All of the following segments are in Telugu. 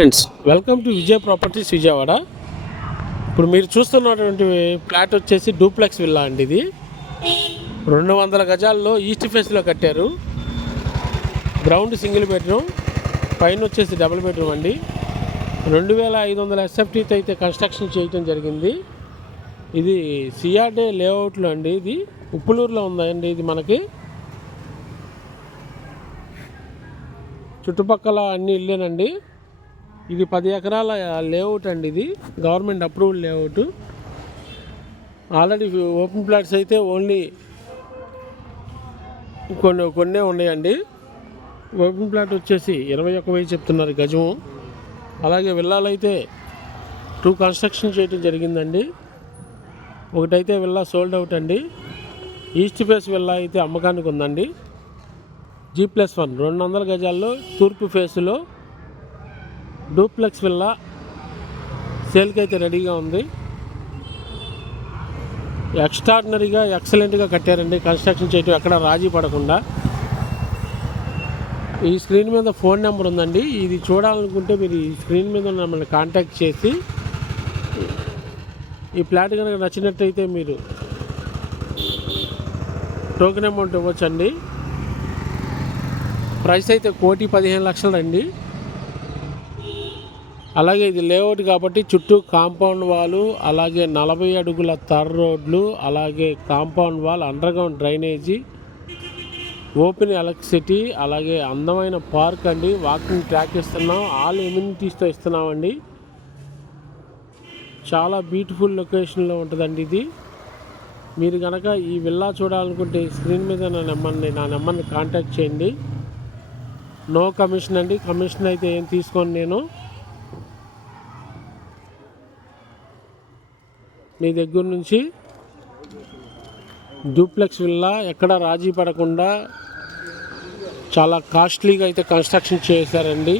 Friends, welcome to Vijay properties Vijayawada. ఇప్పుడు మీరు చూస్తున్నటువంటి ఫ్లాట్ వచ్చేసి డూప్లెక్స్ విల్లా అండి. ఇది 200 గజాల్లో ఈస్ట్ ఫేస్లో కట్టారు. గ్రౌండ్ సింగిల్ బెడ్రూమ్, పైన వచ్చేసి డబుల్ బెడ్రూమ్ అండి. 2500 ఎస్ఎఫ్టీతో అయితే కన్స్ట్రక్షన్ చేయటం జరిగింది. ఇది సిఆర్డే లేఅవుట్లో అండి. ఇది ఉప్పులూరులో ఉందండి. ఇది మనకి చుట్టుపక్కల అన్ని ఇల్లేనండి. ఇది 10 ఎకరాల లేఅవుట్ అండి. ఇది government approved layout. Already open plots అయితే ఓన్లీ కొన్నే ఉన్నాయండి. ఓపెన్ ప్లాట్ వచ్చేసి 21,000 చెప్తున్నారు గజము. అలాగే విల్లాలు అయితే 2 కన్స్ట్రక్షన్ చేయడం జరిగిందండి. ఒకటైతే విల్లా సోల్డ్ అవుట్ అండి. ఈస్ట్ ఫేస్ విల్లా అయితే అమ్మకానికి ఉందండి. G+1 200 గజాల్లో తూర్పు ఫేస్లో డూప్లెక్స్ విల్లా సేల్కి అయితే రెడీగా ఉంది. ఎక్స్ట్రాడినరీగా ఎక్సలెంట్గా కట్టారండి. కన్స్ట్రక్షన్ చేయటం ఎక్కడ రాజీ పడకుండా. ఈ స్క్రీన్ మీద ఫోన్ నెంబర్ ఉందండి. ఇది చూడాలనుకుంటే మీరు ఈ స్క్రీన్ మీద ఉన్న మమ్మల్ని కాంటాక్ట్ చేసి ఈ ప్లాట్ కనుక నచ్చినట్టయితే మీరు టోకెన్ అమౌంట్ ఇవ్వచ్చండి. ప్రైస్ అయితే 1,15,00,000 అండి. అలాగే ఇది లేఅవుట్ కాబట్టి చుట్టూ కాంపౌండ్ వాలు, అలాగే 40 అడుగుల తార్ రోడ్లు, అలాగే compound wall, underground drainage, open electricity, అలాగే అందమైన పార్క్ అండి. వాకింగ్ ట్రాక్ ఇస్తున్నాం, ఆల్ ఎమ్యూనిటీస్తో ఇస్తున్నామండి. చాలా బ్యూటిఫుల్ లొకేషన్లో ఉంటుందండి ఇది. మీరు కనుక ఈ విల్లా చూడాలనుకుంటే స్క్రీన్ మీద నా నెంబర్ని కాంటాక్ట్ చేయండి. నో కమిషన్ అండి. కమిషన్ అయితే ఏం తీసుకోను నేను. మీ దగ్గర నుంచి డూప్లెక్స్ విల్లా ఎక్కడ రాజీ పడకుండా చాలా కాస్ట్లీగా అయితే కన్స్ట్రక్షన్ చేశారండి.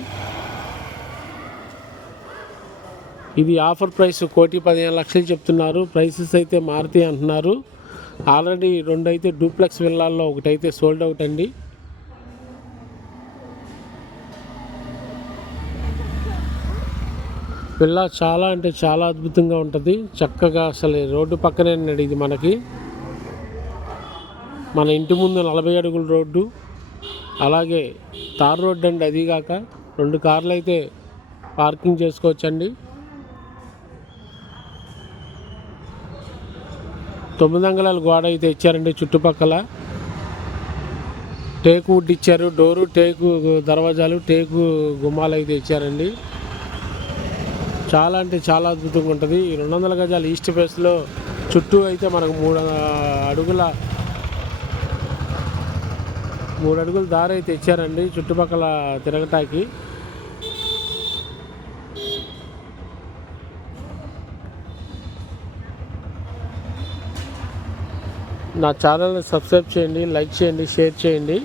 ఇది ఆఫర్ ప్రైస్ 1,15,00,000 చెప్తున్నారు. ప్రైసెస్ అయితే మారుతాయి అంటున్నారు. ఆల్రెడీ 2 అయితే డూప్లెక్స్ విల్లాల్లో ఒకటైతే సోల్డ్ అవుట్ అండి. విల్లా చాలా అంటే చాలా అద్భుతంగా ఉంటుంది. చక్కగా అసలు రోడ్డు పక్కనే అండి. ఇది మనకి మన ఇంటి ముందు 40 అడుగుల రోడ్డు, అలాగే తార్ రోడ్డు అండి. అదిగాక 2 కార్లు అయితే పార్కింగ్ చేసుకోవచ్చండి. 9 అంగుళాల గోడ అయితే ఇచ్చారండి. చుట్టుపక్కల టేకు వుడ్ ఇచ్చారు. డోరు టేకు, దర్వాజాలు టేకు, గుమ్మాలు అయితే ఇచ్చారండి. చాలా అంటే చాలా అద్భుతంగా ఉంటుంది. ఈ 200 గజాలు ఈస్ట్ ఫేస్లో చుట్టూ అయితే మనకు 3 అడుగుల దారి అయితే ఇచ్చారండి చుట్టుపక్కల తిరగటానికి. నా ఛానల్ని సబ్స్క్రైబ్ చేయండి, లైక్ చేయండి, షేర్ చేయండి.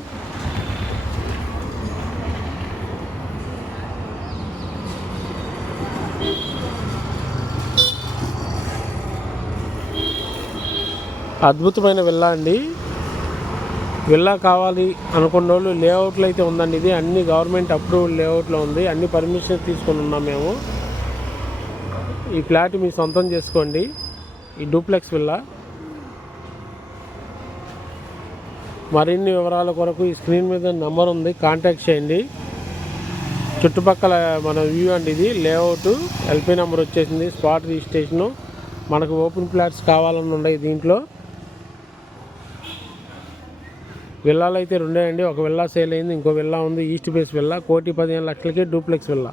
అద్భుతమైన విల్లా అండి. విల్లా కావాలి అనుకున్న వాళ్ళు లేఅవుట్లో అయితే ఉందండి. ఇది అన్ని గవర్నమెంట్ అప్రూవ్డ్ లేఅవుట్లో ఉంది. అన్ని పర్మిషన్ తీసుకొని ఉన్నాం మేము. ఈ ఫ్లాట్ మీ సొంతం చేసుకోండి. ఈ డూప్లెక్స్ విల్లా. మరిన్ని వివరాల కొరకు ఈ స్క్రీన్ మీద నెంబర్ ఉంది, కాంటాక్ట్ చేయండి. చుట్టుపక్కల మన వ్యూ అండి. ఇది లేఅవుట్, ఎల్పీ నెంబర్ వచ్చేసింది, స్పాట్ రిజిస్ట్రేషను. మనకు ఓపెన్ ఫ్లాట్స్ కావాలని ఉన్నాయి దీంట్లో. విల్లాలు అయితే 2 అండి. ఒక విల్లా సేల్ అయింది, ఇంకో విల్లా ఉంది east face villa. 1,15,00,000 duplex villa.